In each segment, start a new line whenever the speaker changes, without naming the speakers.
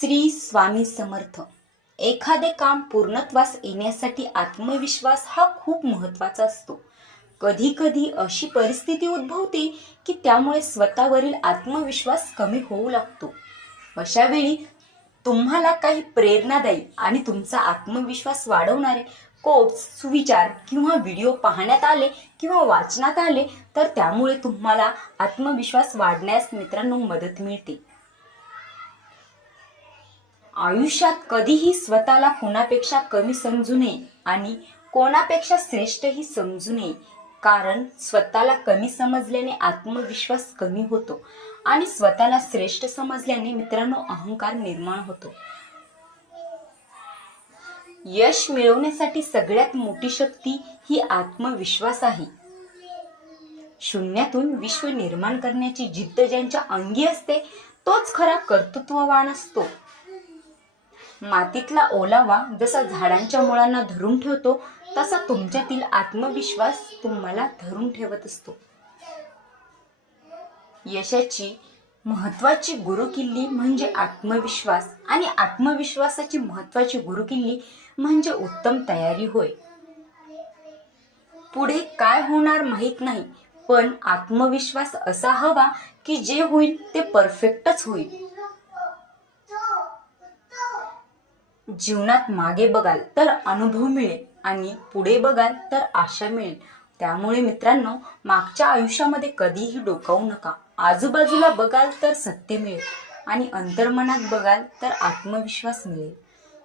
श्री स्वामी समर्थ. एखादे काम पूर्णत्वास येण्यासाठी आत्मविश्वास हा खूप महत्त्वाचा असतो. कधी कधी अशी परिस्थिती उद्भवते की त्यामुळे स्वतःवरील आत्मविश्वास कमी होऊ लागतो. अशा वेळी तुम्हाला काही प्रेरणादायी आणि तुमचा आत्मविश्वास वाढवणारे कोट्स सुविचार किंवा व्हिडिओ पाहण्यात आले किंवा वाचनात आले तर त्यामुळे तुम्हाला आत्मविश्वास वाढण्यास मित्रांनो मदत मिळते. आयुष्यात कधीही स्वतःला कोणापेक्षा कमी समजू नये आणि कोणापेक्षा श्रेष्ठही समजू नये. कारण स्वतःला कमी समजल्याने आत्मविश्वास कमी होतो आणि स्वतःला श्रेष्ठ समजल्याने मित्रांनो अहंकार निर्माण होतो. यश मिळवण्यासाठी सगळ्यात मोठी शक्ती ही आत्मविश्वास आहे. शून्यातून विश्व निर्माण करण्याची जिद्द ज्यांच्या अंगी असते तोच खरा कर्तृत्ववान असतो. मातीतला ओलावा जसा झाडांच्या मुळांना धरून ठेवतो तसा तुमच्यातील आत्मविश्वास तुम्हाला धरून ठेवत असतो. यशाची महत्वाची गुरुकिल्ली म्हणजे आत्मविश्वास आणि आत्मविश्वासाची महत्वाची गुरुकिल्ली म्हणजे उत्तम तयारी होय. पुढे काय होणार माहीत नाही पण आत्मविश्वास असा हवा की जे होईल ते परफेक्टच होईल. जीवनात मागे बघाल तर अनुभव मिळेल आणि पुढे बघाल तर आशा मिळेल. त्यामुळे मित्रांनो मागच्या आयुष्यामध्ये कधीही डोकावू नका. आजूबाजूला बघाल तर सत्य मिळेल आणि अंतर्मनात बघाल तर आत्मविश्वास मिळेल.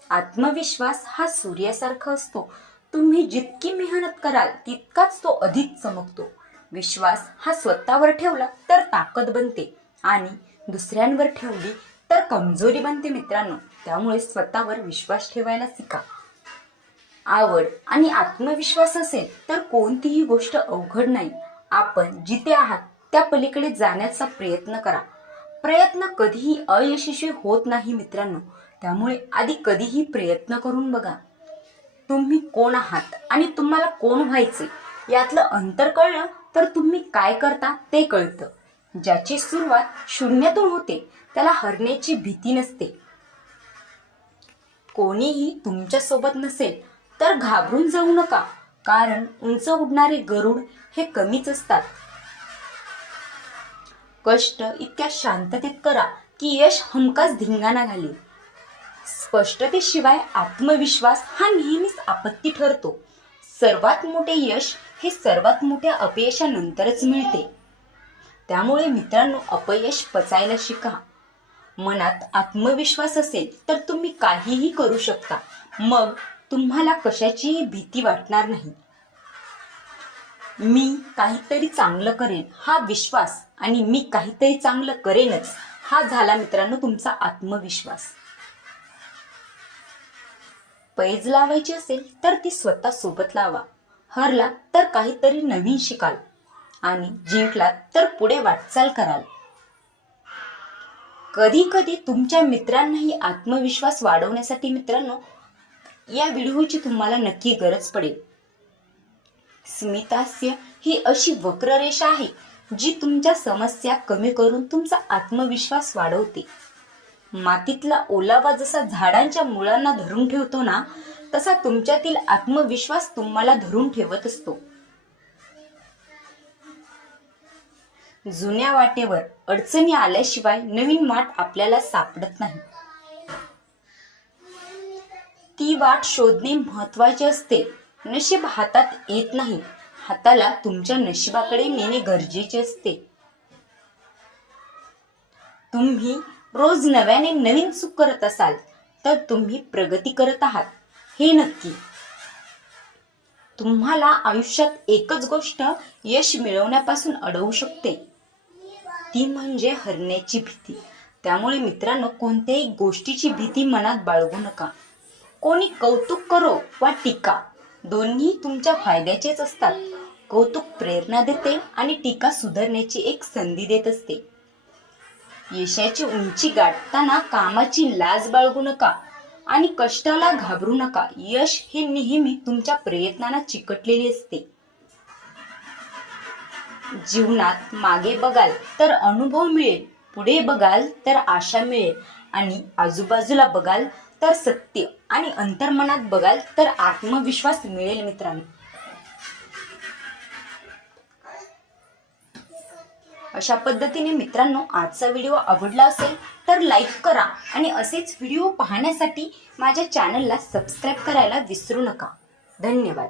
आत्मविश्वास हा सूर्यासारखा असतो. तुम्ही जितकी मेहनत कराल तितकाच तो अधिक चमकतो. विश्वास हा स्वतःवर ठेवला तर ताकद बनते आणि दुसऱ्यांवर ठेवली तर कमजोरी बनते मित्रांनो. त्यामुळे स्वतःवर विश्वास ठेवायला शिका. आवड आणि आत्मविश्वास असेल तर कोणतीही गोष्ट अवघड नाही. आपण जिथे आहात त्या पलीकडे जाण्याचा प्रयत्न करा. प्रयत्न कधीही अयशस्वी होत नाही मित्रांनो. त्यामुळे आधी कधीही प्रयत्न करून बघा. तुम्ही कोण आहात आणि तुम्हाला कोण व्हायचे यातलं अंतर कळलं तर तुम्ही काय करता ते कळतं. ज्याची सुरुवात शून्यातून होते त्याला हरण्याची भीती नसते. कोणीही तुमच्यासोबत नसेल तर घाबरून जाऊ नका कारण उंच उडणारे गरुड हे कमीच असतात. कष्ट इतक्या शांततेत करा की यश हमखास धिंगाणा घाली. स्पष्टतेशिवाय आत्मविश्वास हा नेहमीच आपत्ती ठरतो. सर्वात मोठे यश हे सर्वात मोठ्या अपयशानंतरच मिळते. त्यामुळे मित्रांनो अपयश पचायला शिका. मनात आत्मविश्वास असेल तर तुम्ही काहीही करू शकता. मग तुम्हाला कशाचीही भीती वाटणार नाही. मी काहीतरी चांगलं करेन हा विश्वास आणि मी काहीतरी चांगलं करेनच हा झाला मित्रांनो तुमचा आत्मविश्वास. पैज लावायची असेल तर ती स्वतः सोबत लावा. हरला तर काहीतरी नवीन शिकाल. आणि जिंकलात तर पुढे वाटचाल कराल. कधी कधी तुमच्या मित्रांनाही आत्मविश्वास वाढवण्यासाठी मित्रांनो या व्हिडिओची तुम्हाला नक्की गरज पडेल. स्मितास्य ही अशी वक्ररेषा आहे जी तुमच्या समस्या कमी करून तुमचा आत्मविश्वास वाढवते. मातीतला ओलावा जसा झाडांच्या मुळांना धरून ठेवतो ना तसा तुमच्यातील आत्मविश्वास तुम्हाला धरून ठेवत असतो. जुन्या वाटेवर अडचणी आल्याशिवाय नवीन वाट आपल्याला सापडत नाही. ती वाट शोधणे महत्त्वाचे असते. नशीब हातात येत नाही. हाताला तुमच्या नशिबाकडे नेणे गरजेचे असते. तुम्ही रोज नव्याने नवीन चूक करत असाल तर तुम्ही प्रगती करत आहात. हे नक्की. तुम्हाला आयुष्यात एकच गोष्ट यश मिळवण्यापासून अडवू शकते. ती म्हणजे हरण्याची भीती. त्यामुळे मित्रांनो कोणत्याही गोष्टीची भीती मनात बाळगू नका. कोणी कौतुक करो वा टीका दोन्ही तुमच्या फायद्याचेच असतात. कौतुक प्रेरणा देते आणि टीका सुधारण्याची एक संधी देत असते. यशाची उंची गाठताना कामाची लाज बाळगू नका आणि कष्टाला घाबरू नका. यश हे नेहमी तुमच्या प्रयत्नांना चिकटलेले असते. जीवनात मागे बघाल तर अनुभव मिळेल. पुढे बघाल तर आशा मिळेल. आणि आजूबाजूला बघाल तर सत्य आणि अंतर्मनात बघाल तर आत्मविश्वास मिळेल मित्रांनो. अशा पद्धतीने मित्रांनो आजचा व्हिडिओ आवडला असेल तर लाईक करा आणि असेच व्हिडिओ पाहण्यासाठी माझ्या चॅनलला सबस्क्राईब करायला विसरू नका. धन्यवाद.